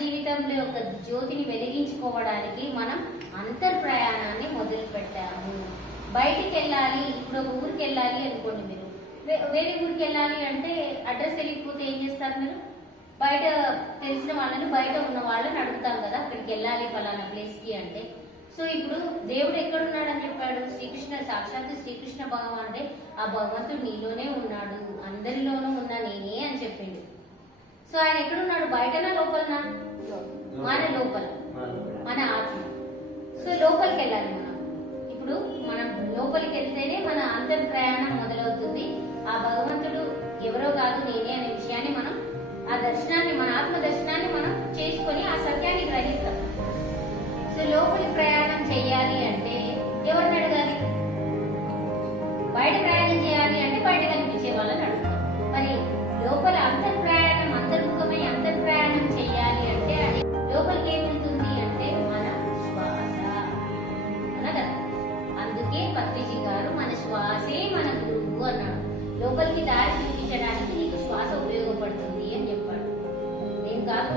జీవితంలో ఒక జ్యోతిని వెలిగించుకోవడానికి మనం అంతర్ ప్రయాణాన్ని మొదలు పెట్టాము. బయటికి వెళ్ళాలి, ఇప్పుడు ఒక ఊరికి వెళ్ళాలి అనుకోండి, మీరు వేరే ఊరికి వెళ్ళాలి అంటే అడ్రస్ తెలియకపోతే ఏం చేస్తారు? మీరు బయట తెలిసిన వాళ్ళని, బయట ఉన్న వాళ్ళని అడుగుతాం కదా, అక్కడికి వెళ్ళాలి ఫలానా ప్లేస్ కి అంటే. సో ఇప్పుడు దేవుడు ఎక్కడున్నాడని చెప్పాడు? సాక్షాత్తు శ్రీకృష్ణ భగవానుడే ఆ భగవంతుడు నీలోనే ఉన్నాడు, అందరిలోనూ ఉన్నా నేనే అని చెప్పిండు. సో ఆయన ఎక్కడున్నాడు? బయటనా లోపలనా? మన లోపల, మన ఆత్మ. సో లోపలికి వెళ్ళాలి మనం. ఇప్పుడు మనం లోపలికి వెళ్తేనే మన అంతర్ ప్రయాణం మొదలవుతుంది. ఆ భగవంతుడు ఎవరో కాదు, నేనే అనే విషయాన్ని మనం, ఆ దర్శనాన్ని, మన ఆత్మ దర్శనాన్ని మనం చేసుకొని ఆ సత్యాన్ని గ్రహిస్తాం. సో లోపలి ప్రయాణం చేయాలి అంటే ఎవరిని అడగాలి? బయట ప్రయాణం చేయాలి అంటే బయట కనిపించే వాళ్ళని అడుగుతాం. మరి లోపల అంతర్ ప్రయాణం, అంతర్ముఖమై అంతర్ ప్రయాణం చేయాలి అంటే అది లోపలికి ఏముంటుంది అంటే మన శ్వాస, కదా. అందుకే పత్రిజీ గారు మన శ్వాసే మన గురువు అన్నాడు. లోపలికి దారి చూపించడానికి నీకు శ్వాస ఉపయోగపడుతుంది అని చెప్పాడు. నేను కాదు